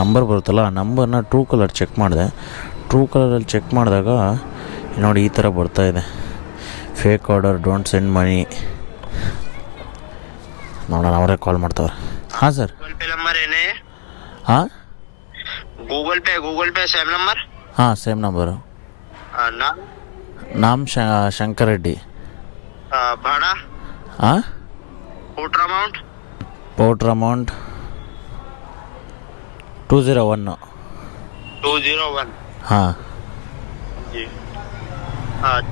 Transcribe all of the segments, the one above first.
Number ಬರುತ್ತಲ್ಲ ಆ ನಂಬರ್ನ ಟ್ರೂ ಕಲರ್ ಚೆಕ್ ಮಾಡಿದೆ. ಟ್ರೂ ಕಲರಲ್ಲಿ ಚೆಕ್ ಮಾಡಿದಾಗ ನೋಡಿ ಈ ಥರ ಬರ್ತಾಯಿದೆ, fake order, don't send money. ನೋಡೋಣ, ಅವರೇ ಕಾಲ್ ಮಾಡ್ತಾವ್ರೆ. ಹಾಂ ಸರ್. गूगल पे नंबर है ने ಹಾಂ गूगल पे सेम नंबर ಹಾಂ ಸೇಮ್ ನಂಬರು. नाम ನಾಮ್ ಶಂಕರ್ ರೆಡ್ಡಿ. भाड़ा ಹಾಂ वोटर अमाउंट ಪೌಡ್ರ್ ಅಮೌಂಟ್ 201. 201 हाँ जी।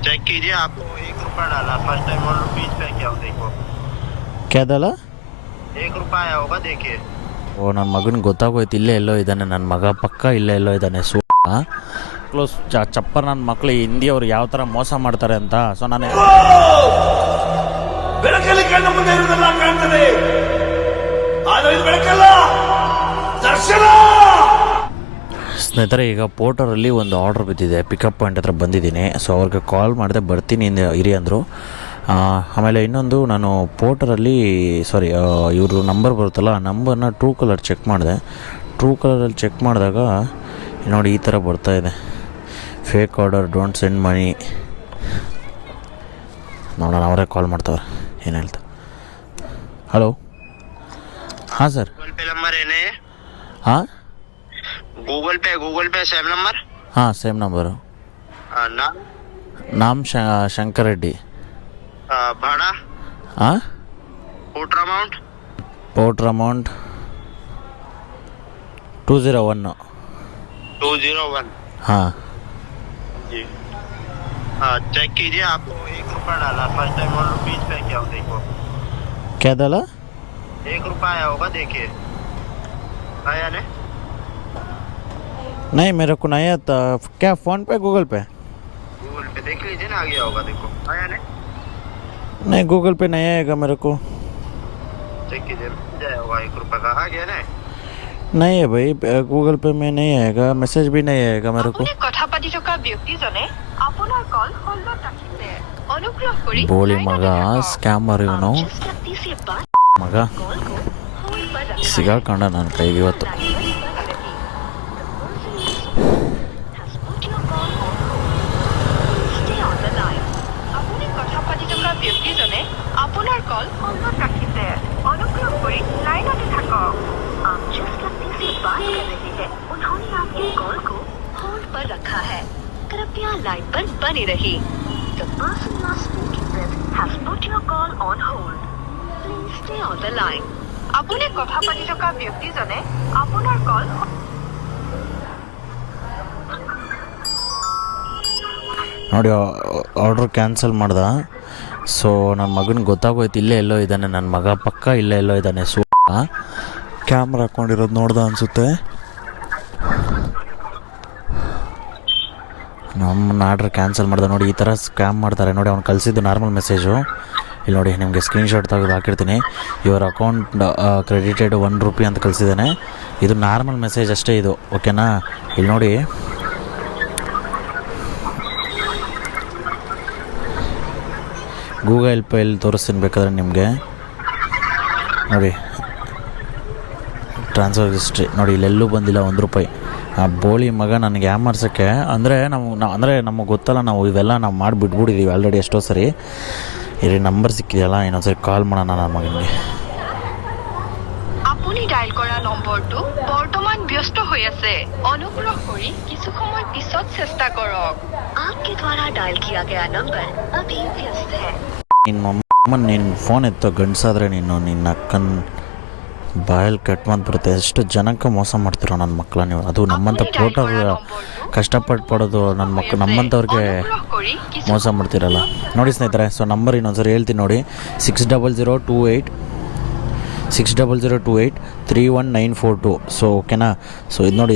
चेक कीजिए, आपको 1 रुपया डाला, फर्स्ट टाइम 1 रुपीज पे क्या हो देखो, क्या डाला? 1 रुपया आया होगा देखिए। ಓ, ನನ್ನ ಮಗನಿಗೆ ಗೊತ್ತಾಗೋಯ್ತು, ಇಲ್ಲೇ ಎಲ್ಲೋ ಇದ್ದಾನೆ ನನ್ನ ಮಗ, ಪಕ್ಕ ಇಲ್ಲೇ ಎಲ್ಲೋ ಇದ್ದಾನೆ. ಕ್ಲೋಸ್ ಚಪ್ಪರ್. ನನ್ನ ಮಕ್ಕಳು ಹಿಂದಿಯವ್ರು ಯಾವ ಥರ ಮೋಸ ಮಾಡ್ತಾರೆ ಅಂತ. ಸೊ ನಾನು ಬೆಳಕಲ್ಲಿ ಕಣ್ಣು ಮುಂದೆ ಇರುವುದೆಲ್ಲ ಕಾಣ್ತದೆ, ಆದರೆ ಇದು ಬೆಳಕಲ್ಲ, ದರ್ಶನ. ಸ್ನೇಹಿತರೆ, ಈಗ ಪೋರ್ಟರಲ್ಲಿ ಒಂದು ಆರ್ಡ್ರ್ ಬಿದ್ದಿದೆ, ಪಿಕಪ್ ಪಾಯಿಂಟ್ ಹತ್ರ ಬಂದಿದ್ದೀನಿ. ಸೊ ಅವ್ರಿಗೆ ಕಾಲ್ ಮಾಡಿದೆ, ಬರ್ತೀನಿ ಇರಿ ಅಂದರು. ಆಮೇಲೆ ಇನ್ನೊಂದು, ನಾನು ಪೋರ್ಟರಲ್ಲಿ ಇವರು ನಂಬರ್ ಬರುತ್ತಲ್ಲ ಆ ನಂಬರ್ನ ಟ್ರೂ ಕಲರ್ ಚೆಕ್ ಮಾಡಿದೆ. ಟ್ರೂ ಕಲರಲ್ಲಿ ಚೆಕ್ ಮಾಡಿದಾಗ ನೋಡಿ ಈ ಥರ ಬರ್ತಾಯಿದೆ, fake order, don't send money. ನೋಡೋಣ, ಅವರೇ ಕಾಲ್ ಮಾಡ್ತಾವ್ರೆ, ಏನು ಹೇಳ್ತಾರೆ. ಹಲೋ. ಹಾಂ ಸರ್. गूगल पे नंबर है ने ಹಾಂ गूगल पे सेम नंबर ಹಾಂ ಸೇಮ್ ನಂಬರು. नाम ನಾಮ್ ಶಂಕರ್ ರೆಡ್ಡಿ. भाड़ा ಹಾಂ वोटर अमाउंट ಪೌಡ್ರ್ ಅಮೌಂಟ್ 201. 201 हाँ जी। चेक कीजिए, आपको 1 रुपया डाला, फर्स्ट टाइम 1 रुपीज पे क्या हो देखो, क्या डाला? 1 रुपया आया होगा देखिए, आया ने नहीं, मेरे को नहीं आता. क्या फ़ोन पे, गूगल पे? गूगल पे देख लीजिए ना, आ गया होगा देखो, आया ने नहीं, गूगल पे नहीं आएगा मेरे को. चेक कीजिए, जाया होगा 1 रुपया का, आ गया ना। नहीं है भाई, गूगल पे में नहीं आएगा, मैसेज भी नहीं आएगा मेरे को. কথা পাতি থকা ব্যক্তিজনে আপোনাৰ কল হোল্ডত ৰাখিছে, অনুগ্ৰহ কৰি ಬೋಳಿ ಮಗ, ಸ್ಕ್ಯಾಮರ್ ಇವನು ಮಗ. ಸಿಗಾಕೊಂಡ ನನ್ನ ಕೈಗೆ ಇವತ್ತು. আপুনি কথা পাতি থকা ব্যক্তিজনে আপোনাৰ কল হোল্ডত ৰাখিছে, অনুগ্ৰহ কৰি লাইনতে থাকক। आप जिस व्यक्ति से बात कर रहे हैं उन्होंने आपके कॉल को होल्ड पर रखा है, कृपया लाइन पर बने रहिए। The person you are speaking with has put your call on hold. Please stay on the line. আপুনি কথা পাতি থকা ব্যক্তিজনে আপোনাৰ কল ನೋಡಿ, ಆರ್ಡ್ರ್ ಕ್ಯಾನ್ಸಲ್ ಮಾಡ್ದ. ಸೊ ನನ್ನ ಮಗನಿಗೆ ಗೊತ್ತಾಗೋಯ್ತು, ಇಲ್ಲೇ ಎಲ್ಲೋ ಇದ್ದಾನೆ ನನ್ನ ಮಗ, ಪಕ್ಕ ಇಲ್ಲೇ ಎಲ್ಲೋ ಇದ್ದಾನೆ. ಕ್ಯಾಮ್ರಾ ಹಾಕ್ಕೊಂಡಿರೋದು ನೋಡ್ದ ಅನಿಸುತ್ತೆ. ನಮ್ಮನ್ನ ಆರ್ಡ್ರ್ ಕ್ಯಾನ್ಸಲ್ ಮಾಡ್ದೆ. ನೋಡಿ, ಈ ಥರ ಸ್ಕ್ಯಾಮ್ ಮಾಡ್ತಾರೆ. ನೋಡಿ, ಅವ್ನು ಕಳಿಸಿದ್ದು ನಾರ್ಮಲ್ ಮೆಸೇಜು. ಇಲ್ಲಿ ನೋಡಿ, ನಿಮಗೆ ಸ್ಕ್ರೀನ್ಶಾಟ್ ತೆಗೆದು ಹಾಕಿರ್ತೀನಿ. ಯುವರ್ ಅಕೌಂಟ್ ಕ್ರೆಡಿಟೆಡ್ 1 ರೂಪಿ ಅಂತ ಕಳಿಸಿದ್ದಾನೆ. ಇದು ನಾರ್ಮಲ್ ಮೆಸೇಜ್ ಅಷ್ಟೇ ಇದು, ಓಕೆನಾ? ಇಲ್ಲಿ ನೋಡಿ, ಗೂಗಲ್ ಪೇಲಿ ತೋರಿಸ್ತೀನಿ ಬೇಕಾದ್ರೆ ನಿಮಗೆ. ನೋಡಿ, ಟ್ರಾನ್ಸ್ಫರ್ ಹಿಸ್ಟ್ರಿ ನೋಡಿ, ಇಲ್ಲೆಲ್ಲೂ ಬಂದಿಲ್ಲ 1 ರೂಪಾಯಿ. ಆ ಬೋಳಿ ಮಗ ನನಗೆ ಯಾಮಾರ್ಸೋಕ್ಕೆ, ಅಂದರೆ ನಮಗೆ ಗೊತ್ತಲ್ಲ, ನಾವು ಇವೆಲ್ಲ ನಾವು ಮಾಡಿಬಿಟ್ಬಿಟ್ಟಿದ್ದೀವಿ ಆಲ್ರೆಡಿ ಎಷ್ಟೋ ಸರಿ. ಇಲ್ಲಿ ನಂಬರ್ ಸಿಕ್ಕಿದೆಯಲ್ಲ, ಇನ್ನೊಂದ್ಸರಿ ಕಾಲ್ ಮಾಡೋಣ ನನ್ನ ಮಗನಿಗೆ. আপুনি ডায়াল কৰা নম্বৰটো বৰ্তমান ব্যস্ত হৈ আছে, অনুগ্ৰহ কৰি কিছু সময় পিছত চেষ্টা কৰক। आपके द्वारा डायल किया गया नंबर अभी व्यस्त है। ನೀನು ಫೋನ್ ಎತ್ತೋ ಗಂಡಸಾದ್ರೆ ನಿನ್ನ ಅಕ್ಕನ ಬಾಯಲ್ಲಿ ಕಟ್ ಬಂದ್ಬಿಡುತ್ತೆ. ಎಷ್ಟು ಜನಕ್ಕೆ ಮೋಸ ಮಾಡ್ತಿರೋ ನನ್ನ ಮಕ್ಕಳ ನೀವು. ಅದು ನಮ್ಮಂಥ ಪೋಟರ್ ಕಷ್ಟಪಟ್ಟು ಪಡೋದು ನಮ್ಮಂಥವ್ರಿಗೆ ಮೋಸ ಮಾಡ್ತಿರಲ್ಲ. ನೋಡಿ ಸ್ನೇಹಿತರೆ, ಸೊ ನಂಬರ್ ಇನ್ನೊಂದ್ಸರಿ ಹೇಳ್ತೀನಿ ನೋಡಿ, 6002831942. ಸೊ ಓಕೆನಾ? ಸೊ ಇದು ನೋಡಿ,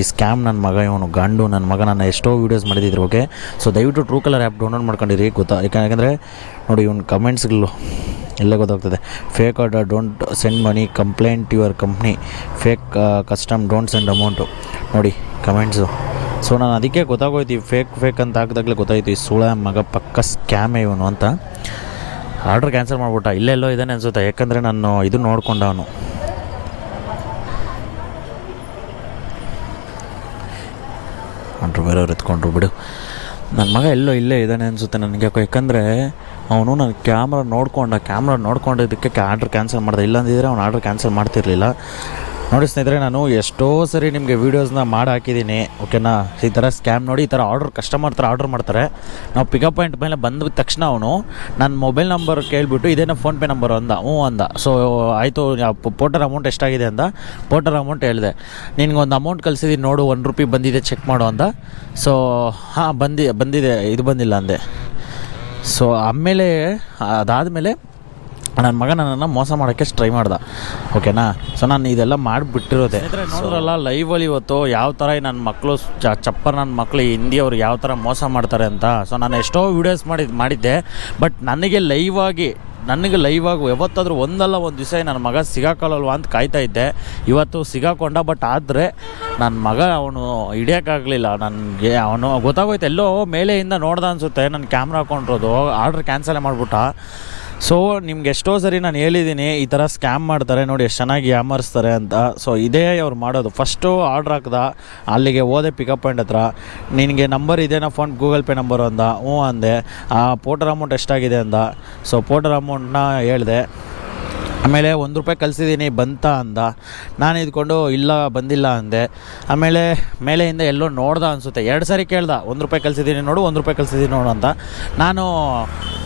ಈ ಸ್ಕ್ಯಾಮ್ ನನ್ನ ಮಗ, ಇವನು ಗಂಡು ನನ್ನ ಮಗ. ನಾನು ಎಷ್ಟೋ ವೀಡಿಯೋಸ್ ಮಾಡಿದ್ರು, ಓಕೆ? ಸೊ ದಯವಿಟ್ಟು ಟ್ರೂ ಕಲರ್ ಆ್ಯಪ್ ಡೌನ್ಲೋಡ್ ಮಾಡ್ಕೊಂಡಿರಿ, ಯಾಕಂದರೆ ನೋಡಿ, ಇವನು ಕಮೆಂಟ್ಸ್ಗಳು ಎಲ್ಲ ಗೊತ್ತಾಗ್ತದೆ. Fake order, don't send money, complaint your company, fake custom, don't send amount. ನೋಡಿ ಕಮೆಂಟ್ಸು. ಸೊ ನಾನು ಅದಕ್ಕೆ ಗೊತ್ತಾಗೋಯ್ತು, ಈ ಫೇಕ್ ಅಂತ ಹಾಕಿದಾಗಲೇ ಗೊತ್ತಾಯ್ತು, ಈ ಸುಳ ಮಗ ಪಕ್ಕ ಸ್ಕ್ಯಾಮೇ ಇವನು ಅಂತ. ಆರ್ಡ್ರ್ ಕ್ಯಾನ್ಸಲ್ ಮಾಡಿಬಿಟ್ಟ. ಇಲ್ಲೆಲ್ಲೋ ಇದ್ದಾನೆ ಅನಿಸುತ್ತೆ, ಯಾಕಂದರೆ ನಾನು ಇದು ನೋಡ್ಕೊಂಡ ಅವನು. ಎತ್ಕೊಂಡ್ರು, ಬೇರೆಯವ್ರು ಎತ್ಕೊಂಡ್ರು ಬಿಡು. ನನ್ನ ಮಗ ಎಲ್ಲೋ ಇಲ್ಲೇ ಇದ್ದಾನೆ ಅನಿಸುತ್ತೆ ನನಗೆ. ಯಾಕಂದರೆ ಅವನು ನನ್ನ ಕ್ಯಾಮ್ರಾ ನೋಡ್ಕೊಂಡಿದ್ದಕ್ಕೆ ಆರ್ಡ್ರ್ ಕ್ಯಾನ್ಸಲ್ ಮಾಡಿದೆ. ಇಲ್ಲಾಂದಿದ್ರೆ ಅವ್ನು ಆರ್ಡ್ರ್ ಕ್ಯಾನ್ಸಲ್ ಮಾಡ್ತಿರ್ಲಿಲ್ಲ. ನೋಡಿ ಸ್ನೇಹಿತರೆ, ನಾನು ಎಷ್ಟೋ ಸರಿ ನಿಮಗೆ ವೀಡಿಯೋಸ್ನ ಮಾಡಿ ಹಾಕಿದ್ದೀನಿ, ಓಕೆನಾ. ಈ ಥರ ಸ್ಕ್ಯಾಮ್ ನೋಡಿ, ಈ ಥರ ಕಸ್ಟಮರ್ ಥರ ಆರ್ಡ್ರ್ ಮಾಡ್ತಾರೆ. ನಾವು ಪಿಕಪ್ ಪಾಯಿಂಟ್ ಮೇಲೆ ಬಂದ ತಕ್ಷಣ ಅವನು ನನ್ನ ಮೊಬೈಲ್ ನಂಬರ್ ಕೇಳಿಬಿಟ್ಟು ಇದೇನೋ ಫೋನ್ಪೇ ನಂಬರ್ ಅಂದ. ಅಂದ. ಸೊ ಆಯಿತು, ಪೋಟರ್ ಅಮೌಂಟ್ ಎಷ್ಟಾಗಿದೆ ಅಂದ. ಪೋಟರ್ ಅಮೌಂಟ್ ಹೇಳಿದೆ, ನಿನಗೊಂದು ಅಮೌಂಟ್ ಕಳಿಸಿದ್ದೀನಿ ನೋಡು, ₹1 ಬಂದಿದೆ, ಚೆಕ್ ಮಾಡು ಅಂದ. ಸೊ ಹಾಂ ಬಂದಿದೆ, ಇದು ಬಂದಿಲ್ಲ ಅಂದೆ. ಸೊ ಆಮೇಲೆ ಅದಾದಮೇಲೆ ನನ್ನ ಮಗ ನನ್ನನ್ನು ಮೋಸ ಮಾಡೋಕ್ಕೆ ಟ್ರೈ ಮಾಡ್ದೆ, ಓಕೆನಾ. ಸೊ ನಾನು ಇದೆಲ್ಲ ಮಾಡಿಬಿಟ್ಟಿರೋದೆ. ನೋಡ್ರಲ್ಲ ಲೈವಲ್ಲಿ ಇವತ್ತು ಯಾವ ಥರ ನನ್ನ ಮಕ್ಕಳು ನನ್ನ ಮಕ್ಕಳು ಹಿಂದಿಯವರು ಯಾವ ಥರ ಮೋಸ ಮಾಡ್ತಾರೆ ಅಂತ. ಸೊ ನಾನು ಎಷ್ಟೋ ವೀಡಿಯೋಸ್ ಮಾಡಿದ್ದೆ, ಬಟ್ ನನಗೆ ಲೈವಾಗಿ ಯಾವತ್ತಾದರೂ ಒಂದಲ್ಲ ಒಂದು ದಿವಸ ನನ್ನ ಮಗ ಸಿಗಾಕೊಳ್ಳಲ್ವ ಅಂತ ಕಾಯ್ತಾ ಇದ್ದೆ. ಇವತ್ತು ಸಿಗಾಕೊಂಡ, ಬಟ್ ಆದರೆ ನನ್ನ ಮಗ ಅವನು ಹಿಡಿಯೋಕ್ಕಾಗಲಿಲ್ಲ ನನಗೆ. ಅವನು ಗೊತ್ತಾಗೋಯ್ತು, ಎಲ್ಲೋ ಮೇಲೆಯಿಂದ ನೋಡ್ದೆ ಅನಿಸುತ್ತೆ, ನನ್ನ ಕ್ಯಾಮ್ರಾ ಹಾಕೊಂಡಿರೋದು, ಆರ್ಡ್ರ್ ಕ್ಯಾನ್ಸಲೇ ಮಾಡಿಬಿಟ್ಟ. ಸೊ ನಿಮ್ಗೆ ಎಷ್ಟೋ ಸರಿ ನಾನು ಹೇಳಿದ್ದೀನಿ, ಈ ಥರ ಸ್ಕ್ಯಾಮ್ ಮಾಡ್ತಾರೆ ನೋಡಿ, ಎಷ್ಟು ಚೆನ್ನಾಗಿ ಯಾಮರಿಸ್ತಾರೆ ಅಂತ. ಸೊ ಇದೇ ಅವ್ರು ಮಾಡೋದು. ಫಸ್ಟು ಆರ್ಡ್ರ್ ಹಾಕ್ದ, ಅಲ್ಲಿಗೆ ಹೋದೆ ಪಿಕಪ್ ಪಾಯಿಂಟ್ ಹತ್ರ, ನಿನಗೆ ನಂಬರ್ ಇದೇನಾ ಫೋನ್, ಗೂಗಲ್ ಪೇ ನಂಬರು ಅಂದ. ಅಂದೆ. ಪೋಟರ್ ಅಮೌಂಟ್ ಎಷ್ಟಾಗಿದೆ ಅಂದ. ಸೊ ಪೋಟರ್ ಅಮೌಂಟ್ನ ಹೇಳಿದೆ. ಆಮೇಲೆ ₹1 ಕಳಿಸಿದ್ದೀನಿ ಬಂತ ಅಂದ. ನಾನು ಇದ್ಕೊಂಡು ಇಲ್ಲ ಬಂದಿಲ್ಲ ಅಂದೆ. ಆಮೇಲೆ ಮೇಲೆಯಿಂದ ಎಲ್ಲೋ ನೋಡ್ದೆ ಅನಿಸುತ್ತೆ, 2 ಸಾರಿ ಕೇಳ್ದೆ, ₹1 ಕಳಿಸಿದ್ದೀನಿ ನೋಡು, ₹1 ಕಳಿಸಿದ್ದೀನಿ ನೋಡು ಅಂತ. ನಾನು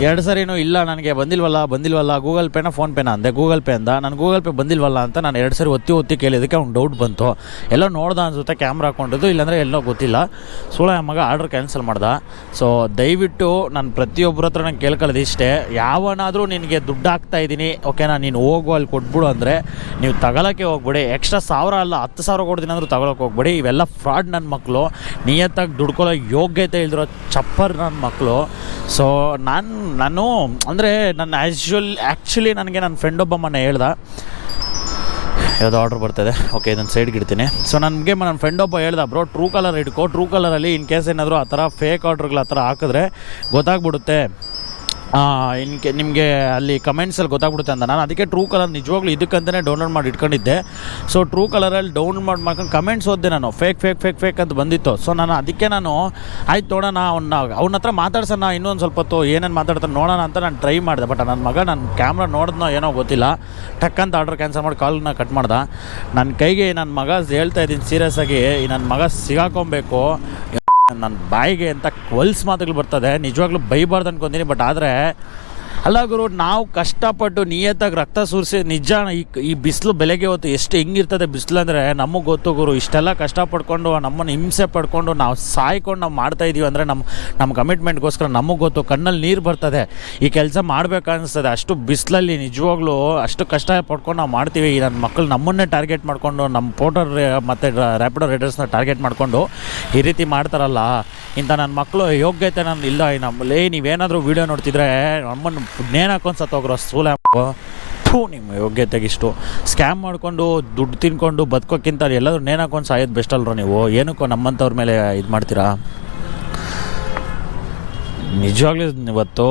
2 ಸರಿನೂ ಇಲ್ಲ ನನಗೆ ಬಂದಿಲ್ವಲ್ಲ, ಗೂಗಲ್ ಪೇನ ಫೋನ್ಪೇನ ಅಂದೆ. ಗೂಗಲ್ ಪೇ ಅಂದ. ನಾನು ಗೂಗಲ್ ಪೇ ಬಂದಿಲ್ವಲ್ಲ ಅಂತ ನಾನು 2 ಸರಿ ಒತ್ತಿ ಕೇಳಿದ್ದಕ್ಕೆ ಅವ್ನು ಡೌಟ್ ಬಂತು. ಎಲ್ಲೋ ನೋಡ್ದೆ ಅನಿಸುತ್ತೆ, ಕ್ಯಾಮ್ರಾ ಹಾಕೊಂಡಿದ್ದು, ಇಲ್ಲಾಂದರೆ ಎಲ್ಲೋ ಗೊತ್ತಿಲ್ಲ. ಸುಳ್ಳ ಮಗ ಆರ್ಡ್ರ್ ಕ್ಯಾನ್ಸಲ್ ಮಾಡ್ದೆ. ಸೊ ದಯವಿಟ್ಟು ನಾನು ಪ್ರತಿಯೊಬ್ಬರ ಹತ್ರ ನಾನು ಕೇಳ್ಕೊಳ್ಳೋದು ಇಷ್ಟೇ, ಯಾವನಾದರೂ ನಿನಗೆ ದುಡ್ಡು ಹಾಕ್ತಾಯಿದ್ದೀನಿ, ಓಕೆನಾ, ನೀನು ಹೋಗು ಅಲ್ಲಿ ಕೊಟ್ಬಿಡು ಅಂದರೆ ನೀವು ತಗೊಳ್ಳೋಕ್ಕೆ ಹೋಗ್ಬೇಡಿ. ಎಕ್ಸ್ಟ್ರಾ 1,000 ಅಲ್ಲ 10,000 ಕೊಡ್ತೀನಿ ಅಂದರೂ ತಗೊಳಕ್ಕೆ ಹೋಗ್ಬೇಡಿ. ಇವೆಲ್ಲ ಫ್ರಾಡ್ ನನ್ನ ಮಕ್ಕಳು, ನಿಯತ್ತಾಗಿ ದುಡ್ಕೊಳ್ಳೋ ಯೋಗ್ಯತೆ ಇಲ್ದಿರೋ ಚಪ್ಪರ್ ನನ್ನ ಮಕ್ಕಳು. ಸೊ ನಾನು ಅಂದರೆ ನನ್ನ ಆ್ಯಕ್ಚುಲಿ ನನಗೆ ನನ್ನ ಫ್ರೆಂಡ್ ಒಬ್ಬ ಮೊನ್ನೆ ಹೇಳ್ದೆ, ಯಾವುದೋ ಆರ್ಡ್ರ್ ಬರ್ತದೆ, ಓಕೆ ಇದನ್ನು ಸೈಡ್ಗೆ ಇಡ್ತೀನಿ. ಸೊ ನನಗೆ ನನ್ನ ಫ್ರೆಂಡ್ ಒಬ್ಬ ಹೇಳ್ದ, ಬ್ರೋ ಟ್ರೂ ಕಲರ್ ಇಟ್ಕೋ, ಟ್ರೂ ಕಲರಲ್ಲಿ ಇನ್ ಕೇಸ್ ಏನಾದರೂ ಆ ಥರ ಫೇಕ್ ಆರ್ಡ್ರ್ಗಳು ಆ ಥರ ಹಾಕಿದ್ರೆ ಗೊತ್ತಾಗ್ಬಿಡುತ್ತೆ, ನಿಮಗೆ ಅಲ್ಲಿ ಕಮೆಂಟ್ಸಲ್ಲಿ ಗೊತ್ತಾಗ್ಬಿಡುತ್ತೆ ಅಂತ. ನಾನು ಅದಕ್ಕೆ ಟ್ರೂ ಕಲರ್ ನಿಜವಾಗ್ಲೂ ಇದಕ್ಕಂತಲೇ ಡೌನ್ಲೋಡ್ ಮಾಡಿ ಇಟ್ಕೊಂಡಿದ್ದೆ. ಸೊ ಟ್ರೂ ಕಲರಲ್ಲಿ ಡೌನ್ಲೋಡ್ ಮಾಡ್ಕೊಂಡು ಕಮೆಂಟ್ಸ್ ಓದಿದೆ ನಾನು, ಫೇಕ್ ಅಂತ ಬಂದಿತ್ತು. ಸೊ ನಾನು ಅದಕ್ಕೆ ಆಯ್ತು ನೋಡೋಣ, ಅವನ ಹತ್ರ ಮಾತಾಡ್ಸೋಣ ಇನ್ನೊಂದು ಸ್ವಲ್ಪ ಹೊತ್ತು, ಏನೇನು ಮಾತಾಡ್ತಾನೆ ನೋಡೋಣ ಅಂತ ನಾನು ಟ್ರೈ ಮಾಡಿದೆ. ಬಟ್ ನನ್ನ ಮಗ ನನ್ನ ಕ್ಯಾಮ್ರಾ ನೋಡಿದ್ನೋ ಏನೋ ಗೊತ್ತಿಲ್ಲ, ಟಕ್ಕಂತ ಆರ್ಡ್ರ್ ಕ್ಯಾನ್ಸಲ್ ಮಾಡಿ ಕಾಲ್ನ ಕಟ್ ಮಾಡ್ದೆ. ನನ್ನ ಕೈಗೆ ನನ್ನ ಮಗ ಹೇಳ್ತಾ ಇದ್ದೀನಿ ಸೀರಿಯಸ್ ಆಗಿ, ನನ್ನ ಮಗ ಸಿಗಾಕೊಬೇಕು, ನನ್ನ ಬಾಯಿಗೆ ಅಂತ ಹೊಲ್ಸ್ ಮಾತುಗಳು ಬರ್ತದೆ. ನಿಜವಾಗ್ಲೂ ಬೈಬಾರ್ದು ಅನ್ಕೊತೀನಿ. ಬಟ್ ಆದರೆ ಅಲ್ಲ ಗುರು, ನಾವು ಕಷ್ಟಪಟ್ಟು ನಿಯತ್ತಾಗಿ ರಕ್ತ ಸುರಿಸಿ, ನಿಜ ಈ ಬಿಸಿಲು ಬೆಳಗ್ಗೆ ಹೊತ್ತು ಎಷ್ಟು ಹೆಂಗಿರ್ತದೆ ಬಿಸಿಲು ಅಂದರೆ ನಮಗೆ ಗೊತ್ತು ಗುರು. ಇಷ್ಟೆಲ್ಲ ಕಷ್ಟಪಡ್ಕೊಂಡು ನಮ್ಮನ್ನು ಹಿಂಸೆ ಪಡ್ಕೊಂಡು ನಾವು ಸಾಯ್ಕೊಂಡು ನಾವು ಮಾಡ್ತಾಯಿದ್ದೀವಿ ಅಂದರೆ ನಮ್ಮ ಕಮಿಟ್ಮೆಂಟ್ಗೋಸ್ಕರ ನಮಗೆ ಗೊತ್ತು. ಕಣ್ಣಲ್ಲಿ ನೀರು ಬರ್ತದೆ, ಈ ಕೆಲಸ ಮಾಡಬೇಕನ್ನಿಸ್ತದೆ. ಅಷ್ಟು ಬಿಸಿಲಲ್ಲಿ ನಿಜವಾಗ್ಲೂ ಅಷ್ಟು ಕಷ್ಟ ಪಡ್ಕೊಂಡು ನಾವು ಮಾಡ್ತೀವಿ. ನನ್ನ ಮಕ್ಕಳು ನಮ್ಮನ್ನೇ ಟಾರ್ಗೆಟ್ ಮಾಡಿಕೊಂಡು, ನಮ್ಮ ಪೋಟರ್ ಮತ್ತು ರ್ಯಾಪಿಡೋ ರೈಡರ್ಸ್ನ ಟಾರ್ಗೆಟ್ ಮಾಡಿಕೊಂಡು ಈ ರೀತಿ ಮಾಡ್ತಾರಲ್ಲ, ಇಂಥ ನನ್ನ ಮಕ್ಕಳು ಯೋಗ್ಯತೆ ನಾನು ಇಲ್ಲ. ನೀವೇನಾದರೂ ವೀಡಿಯೋ ನೋಡ್ತಿದ್ರೆ ನಮ್ಮನ್ನು ನೇಣು ಹಾಕೊಂಡು ಸತ್ತೋಗ್ರೋ ಸೂಲ ನಿಮ್ಮ ಯೋಗ್ಯತೆಗಿಷ್ಟು ಸ್ಕ್ಯಾಮ್ ಮಾಡಿಕೊಂಡು ದುಡ್ಡು ತಿನ್ಕೊಂಡು ಬದುಕೋಕ್ಕಿಂತ ಎಲ್ಲರೂ ನೇಣು ಹಾಕೊಂಡು ಸಾಯೋದು ಬೆಸ್ಟ್ ಅಲ್ರೋ ನೀವು. ಏನಕ್ಕೋ ನಮ್ಮಂಥವ್ರ ಮೇಲೆ ಇದು ಮಾಡ್ತೀರಾ? ನಿಜವಾಗ್ಲೂ ಇವತ್ತು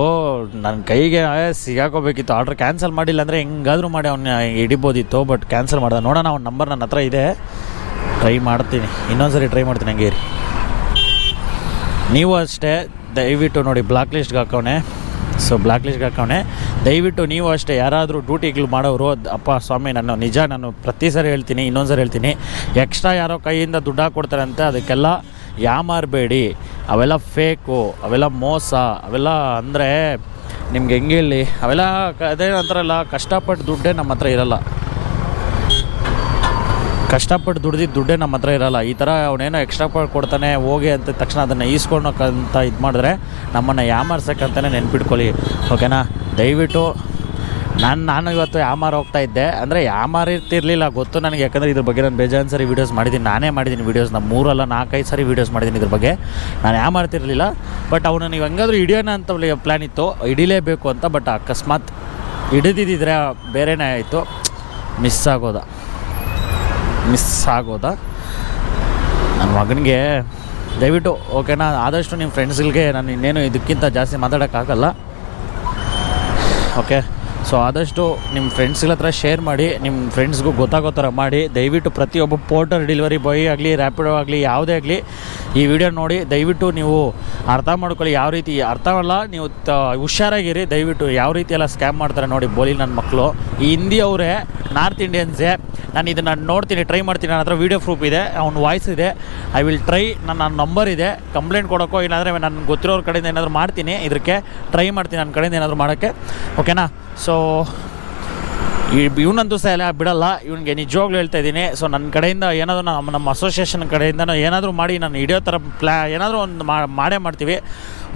ನನ್ನ ಕೈಗೆ ಸಿಗಾಕೋಬೇಕಿತ್ತು. ಆರ್ಡ್ರ್ ಕ್ಯಾನ್ಸಲ್ ಮಾಡಿಲ್ಲ ಅಂದರೆ ಹೆಂಗಾದರೂ ಮಾಡಿ ಅವನ್ನ ಹಿಡಿಬೋದಿತ್ತು. ಬಟ್ ಕ್ಯಾನ್ಸಲ್ ಮಾಡ್ದೆ. ನೋಡೋಣ, ಅವ್ನ ನಂಬರ್ ನನ್ನ ಹತ್ರ ಇದೆ, ಟ್ರೈ ಮಾಡ್ತೀನಿ, ಇನ್ನೊಂದ್ಸರಿ ಟ್ರೈ ಮಾಡ್ತೀನಿ. ಹಂಗೆ ರೀ, ನೀವು ಅಷ್ಟೇ ದಯವಿಟ್ಟು ನೋಡಿ, ಬ್ಲಾಕ್ ಲಿಸ್ಟ್ಗೆ ಹಾಕವಣೆ. ಸೊ ಬ್ಲಾಕ್ ಲಿಸ್ಟ್ಗೆ ಹಾಕವಣೆ. ದಯವಿಟ್ಟು ನೀವು ಅಷ್ಟೇ ಯಾರಾದರೂ ಡ್ಯೂಟಿಗಳು ಮಾಡೋರು, ಅಪ್ಪ ಸ್ವಾಮಿ, ನಾನು ಪ್ರತಿ ಸರಿ ಹೇಳ್ತೀನಿ, ಇನ್ನೊಂದು ಸರಿ ಹೇಳ್ತೀನಿ, ಎಕ್ಸ್ಟ್ರಾ ಯಾರೋ ಕೈಯಿಂದ ದುಡ್ಡು ಹಾಕ್ಕೊಡ್ತಾರೆ ಅಂತ ಅದಕ್ಕೆಲ್ಲ ಯಾಮಾರಬೇಡಿ. ಅವೆಲ್ಲ ಫೇಕು, ಅವೆಲ್ಲ ಮೋಸ, ಅವೆಲ್ಲ ಅಂದರೆ ನಿಮ್ಗೆ ಹೆಂಗೆ ಹೇಳಿ, ಅವೆಲ್ಲ ಅದೇನಂತಾರಲ್ಲ, ಕಷ್ಟಪಟ್ಟು ದುಡ್ಡೇ ನಮ್ಮ ಹತ್ರ ಇರೋಲ್ಲ. ಕಷ್ಟಪಟ್ಟು ದುಡ್ಡೇ ನಮ್ಮ ಹತ್ರ ಇರೋಲ್ಲ. ಈ ಥರ ಅವನೇನೋ ಎಕ್ಸ್ಟ್ರಾ ಕೊಡ್ತಾನೆ ಹೋಗಿ ಅಂತ ತಕ್ಷಣ ಅದನ್ನು ಈಸ್ಕೊಳಕ್ಕಂತ ಇದು ಮಾಡಿದ್ರೆ ನಮ್ಮನ್ನು ಯಾಮಾರ್ಸಕ್ಕಂತಲೇ ನೆನ್ಪಿಟ್ಕೊಳ್ಳಿ, ಓಕೆನಾ. ದಯವಿಟ್ಟು ನಾನು ಇವತ್ತು ಯಾಮಾರು ಹೋಗ್ತಾ ಇದ್ದೆ ಅಂದರೆ ಯಾಮಾರಿರ್ತಿರ್ಲಿಲ್ಲ ಗೊತ್ತು ನನಗೆ, ಯಾಕಂದರೆ ಇದ್ರ ಬಗ್ಗೆ ನಾನು ಬೇಜಾನ್ ಸರಿ ವೀಡಿಯೋಸ್ ಮಾಡಿದ್ದೀನಿ, ನಾನೇ ಮಾಡಿದ್ದೀನಿ ವೀಡಿಯೋಸ್, ನಮ್ಮ 3-4-5 ಸಾರಿ ವೀಡಿಯೋಸ್ ಮಾಡಿದ್ದೀನಿ ಇದ್ರ ಬಗ್ಗೆ. ನಾನು ಯಾಮಾರ್ತಿರಲಿಲ್ಲ. ಬಟ್ ಅವನು ನೀವು ಹೆಂಗಾದರೂ ಹಿಡಿಯೋಣ ಅಂತ ಪ್ಲ್ಯಾನ್ ಇತ್ತು, ಹಿಡಿಲೇಬೇಕು ಅಂತ. ಬಟ್ ಅಕಸ್ಮಾತ್ ಹಿಡಿದಿದ್ದರೆ ಬೇರೆನೇ ಆಯಿತು, ಮಿಸ್ ಆಗೋದ ನನ್ನ ಮಗನಿಗೆ. ದಯವಿಟ್ಟು ಓಕೆನಾ, ಆದಷ್ಟು ನಿಮ್ಮ ಫ್ರೆಂಡ್ಸ್ಗಳಿಗೆ ನಾನು ಇನ್ನೇನು ಇದಕ್ಕಿಂತ ಜಾಸ್ತಿ ಮಾತಾಡೋಕ್ಕಾಗಲ್ಲ, ಓಕೆ. ಸೊ ಆದಷ್ಟು ನಿಮ್ಮ ಫ್ರೆಂಡ್ಸ್ಗಳ ಹತ್ರ ಶೇರ್ ಮಾಡಿ, ನಿಮ್ಮ ಫ್ರೆಂಡ್ಸ್ಗೂ ಗೊತ್ತಾಗೋ ಥರ ಮಾಡಿ. ದಯವಿಟ್ಟು ಪ್ರತಿಯೊಬ್ಬ ಪೋರ್ಟರ್ ಡೆಲಿವರಿ ಬಾಯ್ ಆಗಲಿ, ರ್ಯಾಪಿಡೋ ಆಗಲಿ, ಯಾವುದೇ ಆಗಲಿ, ಈ ವಿಡಿಯೋ ನೋಡಿ ದಯವಿಟ್ಟು ನೀವು ಅರ್ಥ ಮಾಡ್ಕೊಳ್ಳಿ, ಯಾವ ರೀತಿ ಅರ್ಥವಲ್ಲ, ನೀವು ಹುಷಾರಾಗಿರಿ ದಯವಿಟ್ಟು. ಯಾವ ರೀತಿ ಎಲ್ಲ ಸ್ಕ್ಯಾಮ್ ಮಾಡ್ತಾರೆ ನೋಡಿ ಬೋಲಿ ನನ್ನ ಮಕ್ಕಳು. ಈ ಹಿಂದಿ ಅವರೇ, ನಾರ್ತ್ ಇಂಡಿಯನ್ಸೇ. ನಾನು ಇದನ್ನು ನೋಡ್ತೀನಿ, ಟ್ರೈ ಮಾಡ್ತೀನಿ. ನನ್ನ ಹತ್ರ ವೀಡಿಯೋ ಪ್ರೂಫ್ ಇದೆ, ಅವ್ನ ವಾಯ್ಸ್ ಇದೆ. I will try. ನನ್ನ ನಂಬರ್ ಇದೆ, ಕಂಪ್ಲೇಂಟ್ ಕೊಡೋಕ್ಕೋ ಇಲ್ಲಾಂದರೆ ನನಗೆ ಗೊತ್ತಿರೋರ ಕಡೆಯಿಂದ ಏನಾದರೂ ಮಾಡ್ತೀನಿ, ಇದಕ್ಕೆ ಟ್ರೈ ಮಾಡ್ತೀನಿ ನನ್ನ ಕಡೆಯಿಂದ ಏನಾದರೂ ಮಾಡೋಕ್ಕೆ, ಓಕೆನಾ. ಸೊ ಇವನಂತೂ ಸಹ ಎಲ್ಲ ಬಿಡಲ್ಲ, ಇವನಿಗೆ ನಿಜವಾಗ್ಲೂ ಹೇಳ್ತಾ ಇದ್ದೀನಿ. ಸೊ ನನ್ನ ಕಡೆಯಿಂದ ಏನಾದರೂ ನಮ್ಮ ಅಸೋಸಿಯೇಷನ್ ಕಡೆಯಿಂದ ಏನಾದರೂ ಮಾಡಿ ನಾನು ಹಿಡಿಯೋ ಥರ ಏನಾದರೂ ಒಂದು ಮಾಡೇ ಮಾಡ್ತೀವಿ,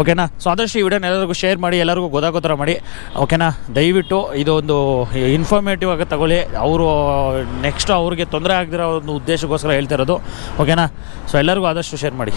ಓಕೆನಾ. ಸೊ ಆದಷ್ಟು ಈ ವಿಡಿಯೋನ ಎಲ್ಲರಿಗೂ ಶೇರ್ ಮಾಡಿ, ಎಲ್ಲರಿಗೂ ಗೊತ್ತಾಗೋ ಥರ ಮಾಡಿ, ಓಕೆನಾ. ದಯವಿಟ್ಟು ಇದೊಂದು ಇನ್ಫಾರ್ಮೇಟಿವ್ ಆಗಿ ತಗೊಳ್ಳಿ. ಅವರು ನೆಕ್ಸ್ಟು ಅವ್ರಿಗೆ ತೊಂದರೆ ಆಗದಿರೋ ಒಂದು ಉದ್ದೇಶಕ್ಕೋಸ್ಕರ ಹೇಳ್ತಿರೋದು, ಓಕೆನಾ. ಸೊ ಎಲ್ಲರಿಗೂ ಆದಷ್ಟು ಶೇರ್ ಮಾಡಿ.